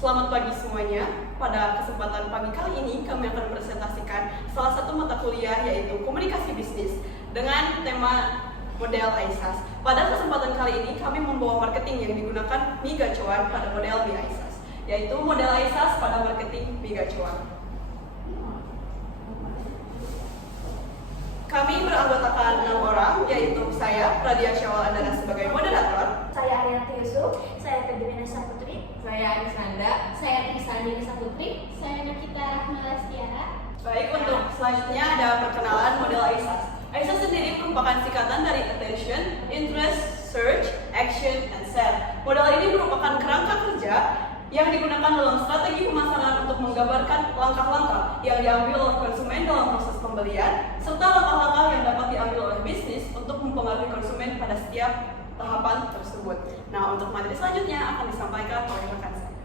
Selamat pagi semuanya. Pada kesempatan pagi kali ini kami akan presentasikan salah satu mata kuliah yaitu Komunikasi Bisnis dengan tema model ISAS. Pada kesempatan kali ini kami membawa marketing yang digunakan Mi Gacuan pada model Mi ISAS, yaitu model ISAS pada marketing Mi Gacuan. Kami beranggotakan 6 orang, yaitu saya, Radia Syawal Andana sebagai moderator. Saya Arianti Yusuf, saya Febri Saputri, saya Anis Nanda, saya Trisani Saputri, saya Nakita Rahma Lestiara. Baik, untuk selanjutnya ada perkenalan model ISAS. ISAS sendiri merupakan singkatan dari Attention, Interest, Search, Action, and Share. Model ini merupakan kerangka kerja yang digunakan dalam strategi pemasaran untuk menggambarkan langkah-langkah yang diambil oleh konsumen dalam proses pembelian, serta langkah-langkah yang dapat diambil oleh bisnis untuk mempengaruhi konsumen pada setiap tahapan tersebut. Nah, untuk materi selanjutnya akan disampaikan oleh rekan saya.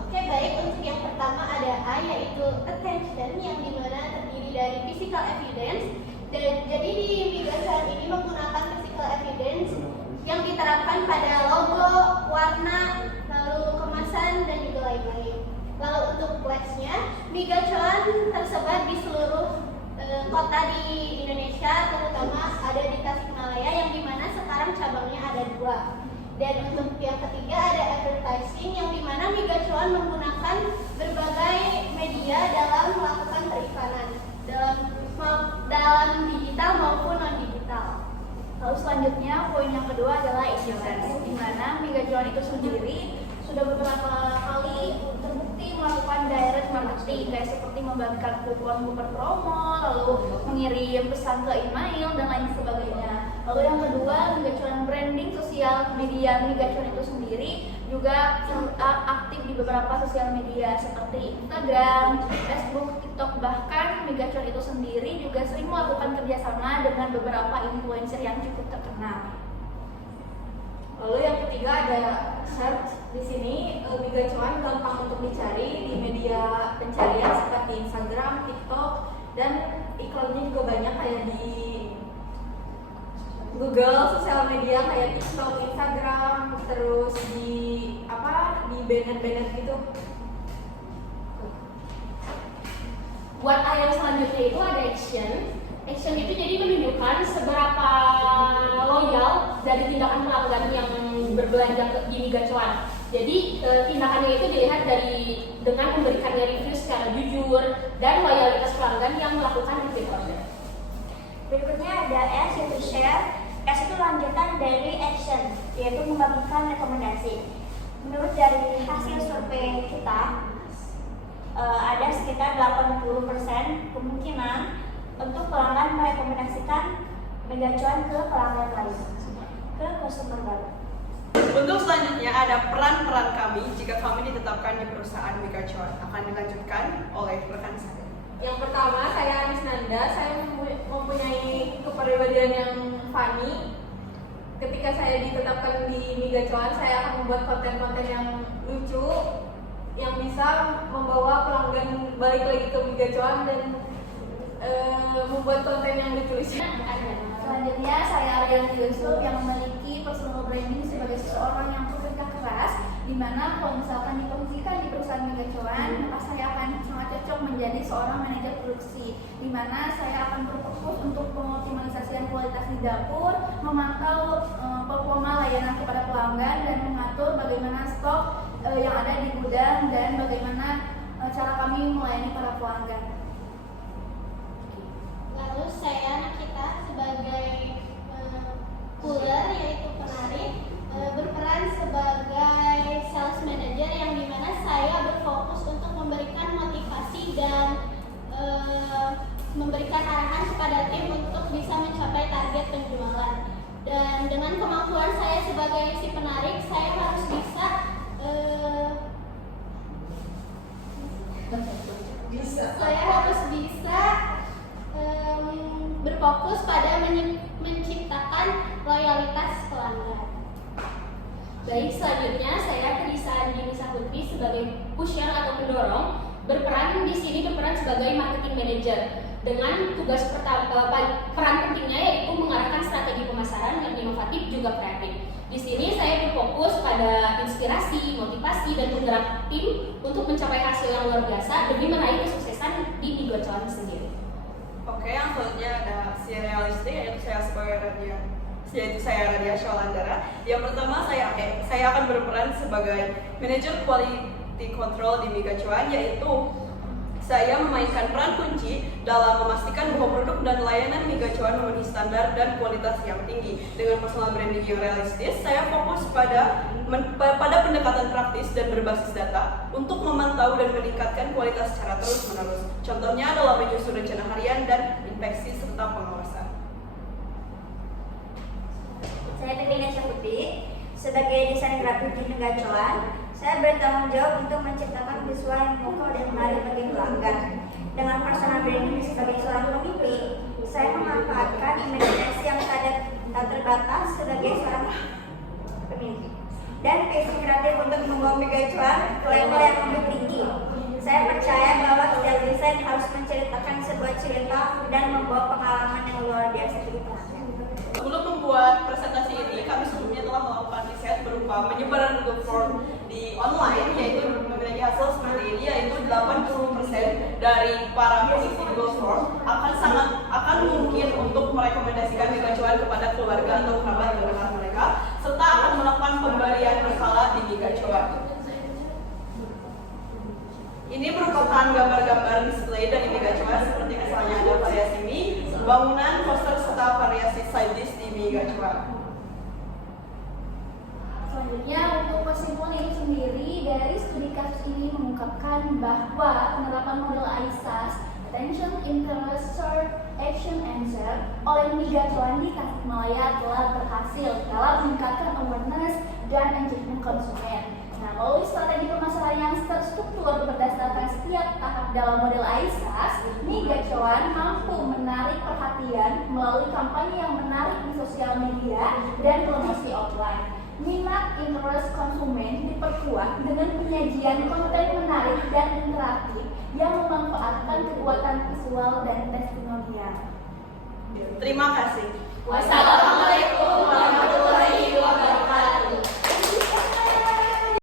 Oke, baik. Untuk yang pertama ada A, yaitu attention, yang dimana terdiri dari physical evidence. Dan jadi di Mi Gacuan ini menggunakan physical evidence yang diterapkan pada logo, warna, lalu kemasan, dan juga lain-lain. Lalu untuk place-nya, Mi Gacuan tersebar di seluruh kota di Indonesia, terutama ada di Tasikmalaya yang dimana sekarang cabangnya ada 2. Dan untuk yang ketiga ada advertising, yang dimana Mi Gacuan menggunakan berbagai media dalam melakukan periklanan dalam digital maupun non-digital. Lalu selanjutnya poin yang kedua adalah insurance, di mana Mi Gacuan itu sendiri sudah beberapa kali terbukti melakukan direct marketing, kayak seperti membagikan kupon-kupon promo, lalu mengirim pesan ke email dan lain sebagainya. Lalu yang kedua, Mi Gacuan branding sosial media Mi Gacuan itu sendiri juga aktif di beberapa sosial media seperti Instagram, Facebook, TikTok. Bahkan Mi Gacuan itu sendiri juga sering melakukan kerjasama dengan beberapa influencer yang cukup terkenal. Lalu yang ketiga ada search. Di sini Mi Gacuan gampang untuk dicari di media pencarian seperti Instagram, TikTok, dan iklannya juga banyak kayak di Google sosial media kayak TikTok, Instagram, terus di banner-banner gitu. Buat A yang selanjutnya itu ada action. Action itu jadi menunjukkan seberapa loyal dari tindakan pelanggan yang berbelanja di Mi Gacuan. Jadi tindakannya itu dilihat dengan memberikannya review secara jujur dan loyalitas pelanggan yang melakukan repeat order. Berikutnya ada S, yaitu share. S itu lanjutan dari action, yaitu membagikan rekomendasi. Menurut dari hasil survei kita, ada sekitar 80% kemungkinan untuk pelanggan merekomendasikan Mi Gacuan ke pelanggan lain, ke customer baru. Untuk selanjutnya ada peran-peran kami jika kami ditetapkan di perusahaan Mi Gacuan. Akan dilanjutkan oleh rekan saya. Yang pertama, saya Anis Nanda. Saya mempunyai kepribadian yang funny. Ketika saya ditetapkan di Mi Gacuan, saya akan membuat konten-konten yang lucu yang bisa membawa pelanggan balik lagi ke Mi Gacuan dan membuat konten yang lucu-lucu. Selanjutnya saya Arianti Yusuf yang memiliki personal branding sebagai seseorang yang bekerja keras, di mana kalau misalkan diposisikan di perusahaan Mi Gacuan, maka saya akan sangat cocok menjadi seorang manajer produksi, di mana saya akan berfokus untuk pengoptimalisasian kualitas di dapur, memantau performa layanan kepada pelanggan, dan mengatur bagaimana stok yang ada di gudang dan bagaimana cara kami melayani para pelanggan. Lalu saya Nakita sebagai puller, yaitu penarik, berperan sebagai sales manager, yang dimana saya berfokus untuk memberikan motivasi dan memberikan arahan kepada tim untuk bisa mencapai target penjualan. Dan dengan kemampuan saya sebagai si penarik, saya harus bisa berfokus pada menciptakan loyalitas pelanggan. Baik, selanjutnya saya Trisani Saputri sebagai pusher atau pendorong, berperan sebagai marketing manager dengan tugas peran pentingnya yaitu mengarahkan strategi pemasaran yang inovatif juga kreatif. Di sini saya berfokus pada ada inspirasi, motivasi, dan penggerak tim untuk mencapai hasil yang luar biasa demi meraih kesuksesan di Migacuan sendiri. Oke, yang selanjutnya ada si realistik, yaitu saya Radia Shawalandara. Yang pertama saya akan berperan sebagai manajer quality control di Migacuan, yaitu saya memainkan peran kunci dalam memastikan bahwa produk dan layanan Migacuan memenuhi standar dan kualitas yang tinggi. Dengan personal branding yang realistis, saya fokus pada pendekatan praktis dan berbasis data untuk memantau dan meningkatkan kualitas secara terus-menerus. Contohnya adalah menyusun rencana harian dan inspeksi serta pengawasan. Saya Pevina Syaputi, sebagai desain grafis di Migacuan, saya bertanggung jawab untuk menciptakan visual yang memukau dan menarik bagi pelanggan. Dengan personal branding sebagai seorang pemimpin, saya memanfaatkan imajinasi yang tak terbatas sebagai seorang pemimpin dan visi kreatif untuk membawa Migacuan ke level yang lebih tinggi. Saya percaya bahwa setiap desain harus menceritakan sebuah cerita dan membawa pengalaman yang luar biasa bagi pelanggan. Sebelum membuat presentasi ini, kami sebelumnya telah melakukan riset berupa penyebaran Google Form di online, yaitu memiliki hasil seperti ini, yaitu 80% dari para pengisi Google Form akan mungkin untuk merekomendasikan Migacuan kepada keluarga atau kerabat terdekat mereka, serta akan melakukan pembelian berkala di Migacuan. Ini merupakan gambar-gambar display dari Migacuan, seperti misalnya ada variasi mie, bangunan, poster, serta variasi side dish di Migacuan. Selanjutnya, untuk kesimpulan itu sendiri, dari studi kasus ini mengungkapkan bahwa penerapan model AISAS, Attention, Interest, Search, Action, and Share oleh Migacuan di Tasikmalaya telah berhasil dalam meningkatkan awareness dan engagement konsumen. Nah, melalui strategi pemasaran yang terstruktur berdasarkan setiap tahap dalam model AISAS, Migacuan mampu menarik perhatian melalui kampanye yang menarik di sosial media dan promosi offline. Minat interest konsumen diperkuat dengan penyajian konten menarik dan interaktif yang memanfaatkan kekuatan visual dan testimonial. Terima kasih. Wassalamualaikum.